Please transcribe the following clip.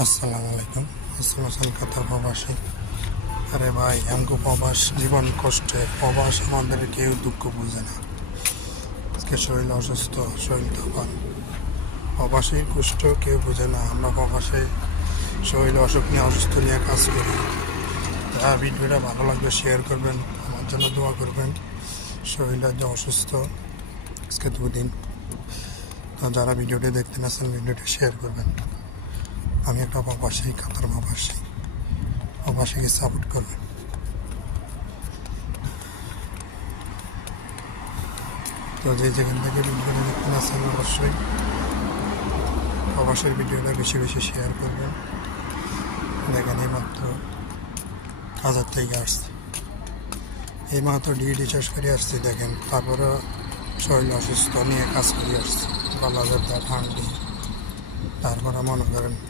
আসসালামু আলাইকুম। আসসালাম কথা প্রবাসী। আরে ভাই, আমগো প্রবাস জীবন কষ্টে, প্রবাস আমাদের কেউ দুঃখ বুঝে না। আজকে শরীর অসুস্থ, শরীর তখন প্রবাসীর কষ্ট কেউ বুঝে না। আমরা প্রবাসে শরীর অসুখ নিয়ে অসুস্থ নিয়ে কাজ করি। তা ভিডিওটা ভালো লাগবে শেয়ার করবেন, আমার জন্য দোয়া করবেন। শরীরটা যে অসুস্থ আজকে 2 দিন, তো যারা ভিডিওটি দেখতে আছেন ভিডিওটি শেয়ার করবেন। আমি একটা প্রবাসী, কাতার প্রবাসী, প্রবাসীকে সাপোর্ট করবেন। তো যে যেখান থেকে ভিডিওটা দেখতে আছেন অবশ্যই প্রবাসের ভিডিওটা বেশি বেশি শেয়ার করবেন। দেখেন এই মাত্র কাজার থেকে আসছি, এই মাত্র ডিউটি শেষ করে আসছি। দেখেন তারপরে শরীর অসুস্থ নিয়ে কাজ করে আসছি, গলা ব্যথা, ঠান্ডি, তারপরে মনে করেন